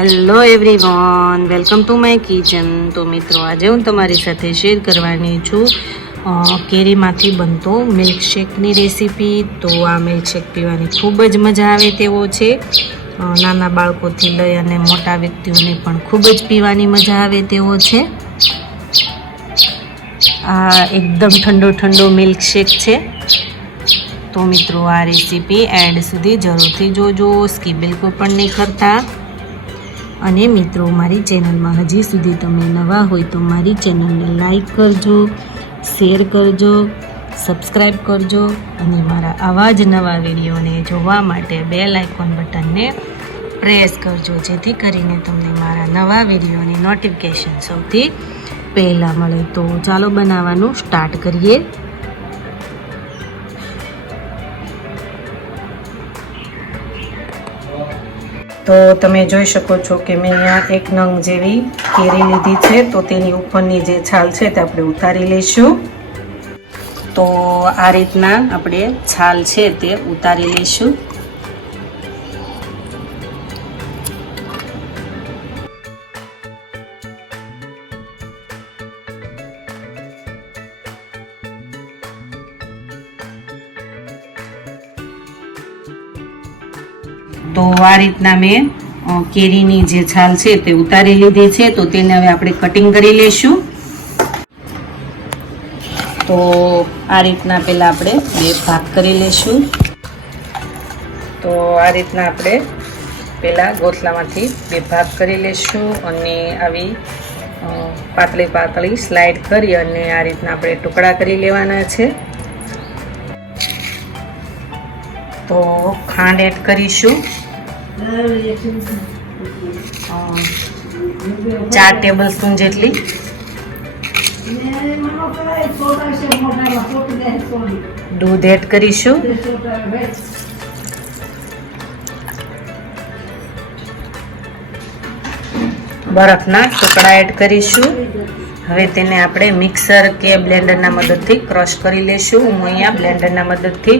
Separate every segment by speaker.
Speaker 1: Hello everyone welcome to my kitchen તો મિત્રો, આજે હું તમારી સાથે શેર કરવાની છું કેરીમાંથી બનતો મિલ્કશેકની રેસીપી તો આ મિલ્કશેક પીવાની ખૂબ જ મજા આવે તેવો છે. નાના બાળકોથી લઈ અને મોટા વ્યક્તિઓને પણ ખૂબ જ પીવાની મજા આવે તેવો છે. આ એકદમ ઠંડો ઠંડો મિલ્કશેક છે. તો મિત્રો, આ રેસીપી એન્ડ સુધી જરૂરથી જોજો. સ્કી બિલકુલ પણ નહીં કરતા. અને મિત્રો, મારી ચેનલમાં હજી સુધી તમે નવા હોય તો મારી ચેનલને લાઈક કરજો, શેર કરજો સબસ્ક્રાઈબ કરજો અને મારા આવા જ નવા વિડીયોને જોવા માટે બે લાઇકોન બટનને પ્રેસ કરજો, જેથી કરીને તમને મારા નવા વિડીયોની નોટિફિકેશન સૌથી પહેલાં મળે. તો ચાલો બનાવવાનું સ્ટાર્ટ કરીએ. તો તમે જોઈ શકો છો કે મેં અહીંયા એક નંગ જેવી કેરી લીધી છે. તો તેની ઉપરની જે છાલ છે તે આપણે ઉતારી લઈશું. તો આ રીતના આપણે છાલ છે તે ઉતારી લઈશું. તો આ રીતના મેં કેરીની જે છાલ છે તે ઉતારી લીધી છે. તો તેને હવે આપણે કટિંગ કરી લઈશું. તો આ રીતના પહેલાં આપણે બે ભાગ કરી લઈશું. તો આ રીતના આપણે પહેલાં ગોથલામાંથી બે ભાગ કરી લઈશું અને આવી પાતળી પાતળી સ્લાઇડ કરી અને આ રીતના આપણે ટુકડા કરી લેવાના છે. તો ખાંડ એડ કરીશું. ચાર ટેબલ સ્પૂન જેટલી. દૂધ એડ કરીશું. બરફના ટુકડા એડ કરીશું. હવે તેને આપણે મિક્સર કે બ્લેન્ડરના મદદથી ક્રશ કરી લેશું. હું અહીંયા બ્લેન્ડરના મદદથી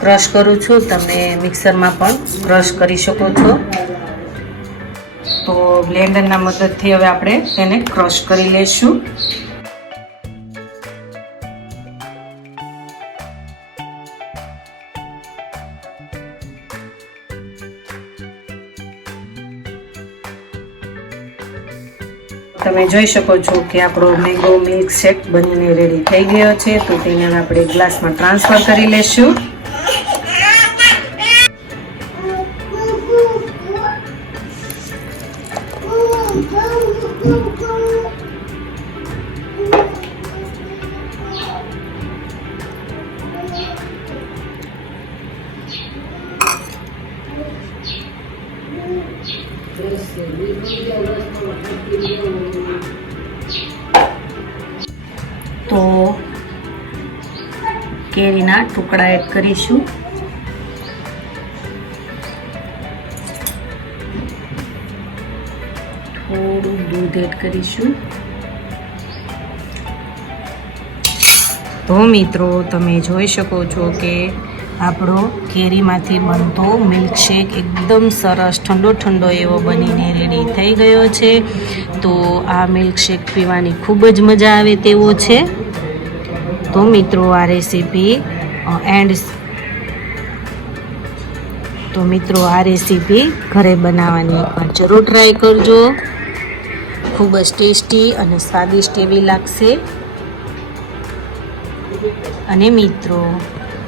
Speaker 1: ક્રશ કરું છું તમે મિક્સરમાં પણ ક્રશ કરી શકો છો. તો બ્લેન્ડરના મદદથી હવે આપણે તેને ક્રશ કરી લઈશું. તમે જોઈ શકો છો કે આપણો મેંગો મિલ્ક શેક બનીને રેડી થઈ ગયો છે, તો તેને આપણે ગ્લાસમાં ટ્રાન્સફર કરી લેશું તો કેરીના ટુકડા એડ કરીશું. થોડું દૂધ એડ કરીશું. તો મિત્રો, તમે જોઈ શકો છો કે આપણો કેરીમાંથી બનતો મિલ્કશેક એકદમ સરસ, ઠંડો ઠંડો એવો બનીને રેડી થઈ ગયો છે. તો આ મિલ્કશેક પીવાની ખૂબ જ મજા આવે તેવો છે. તો મિત્રો, આ રેસીપી એન્ડ તો મિત્રો, આ રેસીપી ઘરે બનાવવાની એકવાર જરૂર ટ્રાય કરજો. ખૂબ જ ટેસ્ટી અને સ્વાદિષ્ટ એવી લાગશે. અને મિત્રો